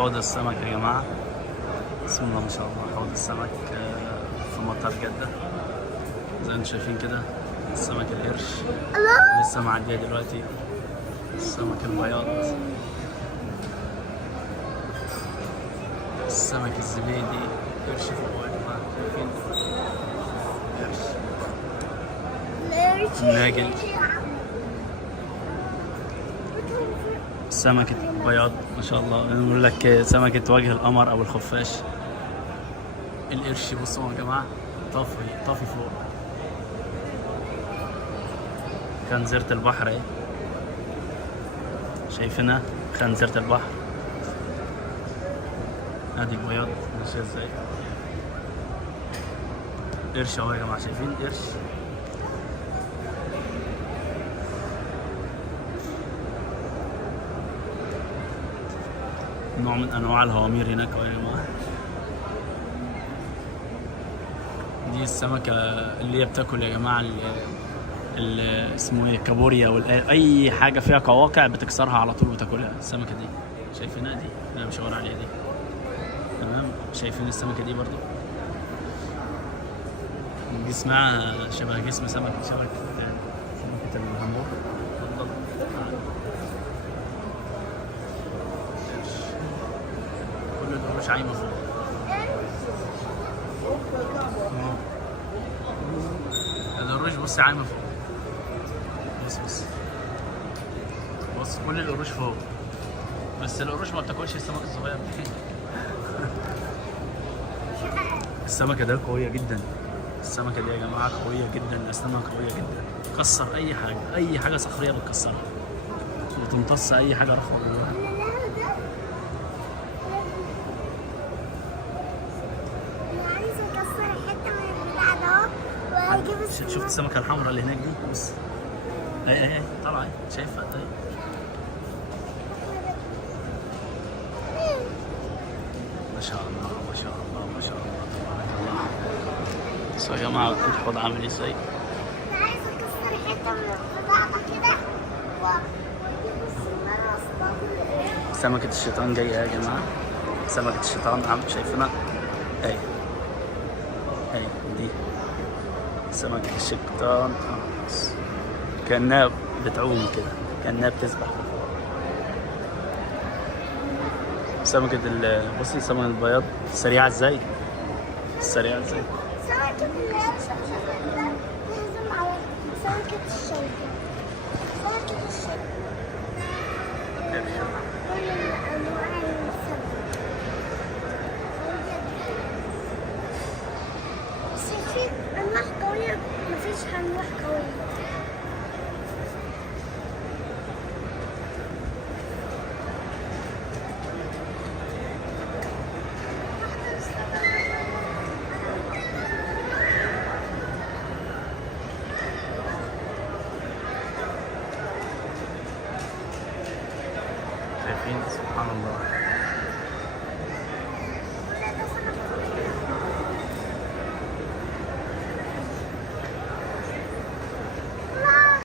حوض السمك يا جماعة. بسم الله ما شاء الله، حوض السمك في مطار جدة زي ما انتم شايفين كده. السمك القرش لسه معدية دلوقتي، السمك البياض، السمك الزبيدي، قرش فوق يا جماعة شايفين، قرش ناجل، سمكة بياض ما شاء الله، نقول لك سمكة وجه القمر أو الخفاش. القرش بصوا يا جماعة طافي فوق، خنزيرة البحر اهي شايفينها، خنزيرة البحر ادي البياض ماشية ازاي. قرش اهو يا جماعة شايفين قرش. نوع من انواع الهوامير هناك اهو يا جماعة. دي السمكة اللي هي بتاكل يا جماعة اسمه ايه، كابوريا، اي حاجة فيها قواقع بتكسرها على طول وتاكلها. السمكة دي شايفينها، دي انا بشاور عليها دي، تمام. شايفين السمكة دي برضو جسمها شبه جسم سمكة الهامور. كل القروش عايمة فوق. القروش بص عايمة فوق، بص كل القروش فوق، بس القروش ما بتاكلش السمك الصغير دي. السمكة ده قوية جدا، السمكة دي يا جماعة قوية جدا، أسنانها قوية جدا، تكسر أي حاجة صخرية بتكسرها، وتمتص أي حاجة رخوة جواها. شفت السمكة الحمراء اللي هناك دي؟ بص اهي طالعة اهي، شايفها اهي. ما شاء الله ما شاء الله ما شاء الله تبارك الله. بصوا يا جماعة الحوض عامل ازاي. انا عايزة اكسر حتة من البطاطا كده سمكة الشيطان جاية يا جماعة، سمكة الشيطان عم شايفينها اهي دي سمكة الشيطان كأنها بتعوم كده، كأنها بتسبح. سمكة بصي سمكة البياض سريعة ازاي، سمكة اللي هي لازم على سمكة الشيطان، سمكة الشيطان كل أنواع السمك. بس في أنواع قوية، مفيش أنواع قوية. شايفين سبحان الله.